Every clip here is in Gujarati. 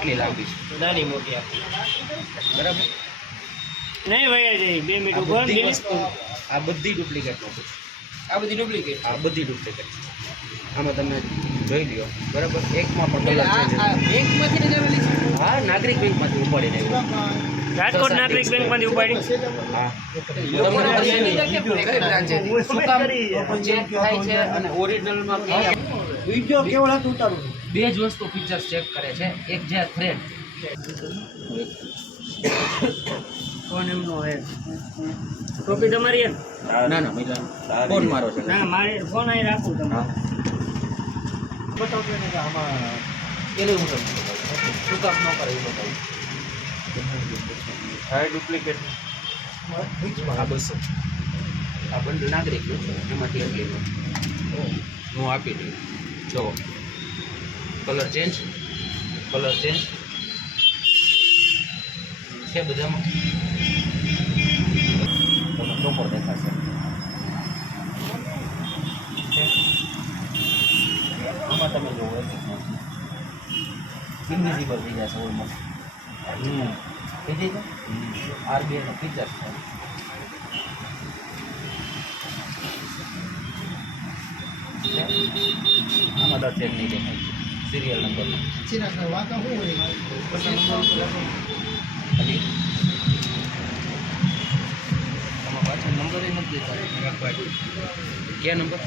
આટલી લાંબી છે, નાની મોટી બરાબર. નહીં ભાઈ જઈ 2 મિનિટ આ ઉભો બધી વસ્તુ આ બધી ડુપ્લિકેટ નથી, આ બધી ડુપ્લિકેટ આ બધી ડુપ્લિકેટ છે. આમાં તમે જોઈ લ્યો, બરાબર. એકમાં પણ કલર આ છે. બેંકમાંથી જ આવેલી છે. હા, નાગરિક બેંકમાંથી ઉપાડીને આવ્યું. રાજકોટ નાગરિક બેંકમાંથી ઉપાડી. હા, શું કામ ચેક થાય છે અને ઓરિજિનલમાં વિડિયો કેવો હતો ઉતારું? બે જ વસ્તુ ફીચર્સ ચેક કરે છે. એક છે થ્રેડ, ફોન એમનો હે. ટોપી તમારી એમ? ના ના મહિલા ફોન મારો છે. ના મારે ફોન અહીં રાખું તમે. બતાવજો ને કે આમાં એને હું શું કામ ન કરે એ બતાવું. હા ડુપ્લિકેટ. આ 200 આ બંધ નાગરિક એમાંથી એક લીધો હું આપી દઉં. જો કલર ચેન્જ છે બધામાં. તમને પ્રોપર દેખાશે. આમાં તમે જુઓ ઇન્વિઝિબલ થઈ જશે ઓલમોસ્ટ. થઈ જાય છે. RBI નો ફીચર છે. આમાં દર ચેક નહીં દેખાય. સિરિયલ નંબર ખાલી આમાં પાછળ નંબર નથી દેખાતો. ક્યાં નંબર?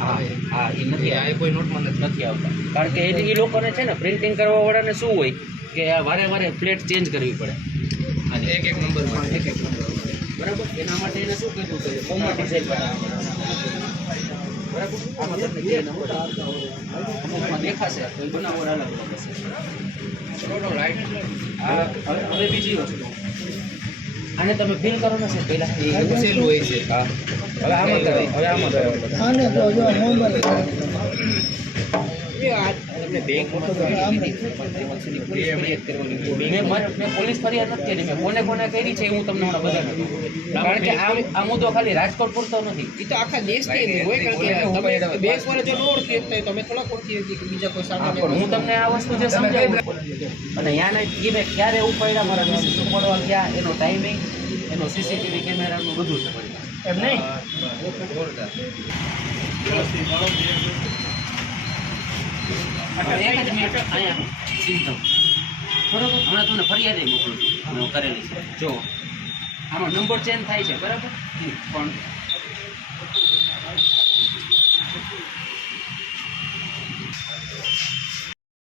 હા એ નથી. આ કોઈ નોટમાં નથી આવતા. કારણ કે એ લોકોને છે ને પ્રિન્ટિંગ કરવા વાળાને શું હોય કે આ વારે પ્લેટ ચેન્જ કરવી પડે અને એક નંબર બરાબર. એના માટે એને શું કીધું કે કોમા ડિઝાઇન બરાબર. આમાં તમને બે નંબર અમુકમાં દેખાશે તો એ બનાવવા અલગ હશે. રાઈટ. હવે બીજી વસ્તુ આને તમે ફીલ કરો ને સર પહેલાં સેલ હોય છે. હા હવે આમાં કરો. આને તો જો મોબાઈલ મેં પોલીસ ફરિયાદ નથી કરી. મેં કોને કરી છે હું તમને હમણાં બધાને કહું. કારણ કે આ મુદ્દો ખાલી રાજકોટ પૂરતો નથી. એ તો આખા દેશની હોય. કારણ કે તમે બેંક વાળા જો ન ઓળખી શકતા તમે થોડા ઓળખી હતી કે બીજા કોઈ સામાન્ય પણ હું તમને આ વસ્તુ જે સમજાવું અને યાને એ મેં ક્યારે ઉપાડ્યા મારા મિસિસ ઉપાડવા ગયા એનો ટાઈમિંગ એનો સીસીટીવી કેમેરાનું બધું છે પડી. એમ નહીં એક જ મિનિટ અહીંયા સિમ્પટમ બરાબર. હમણાં તમને ફરિયાદ મોકલું છું. હું કરેલી છે. જો આનો નંબર ચેન્જ થાય છે બરાબર, પણ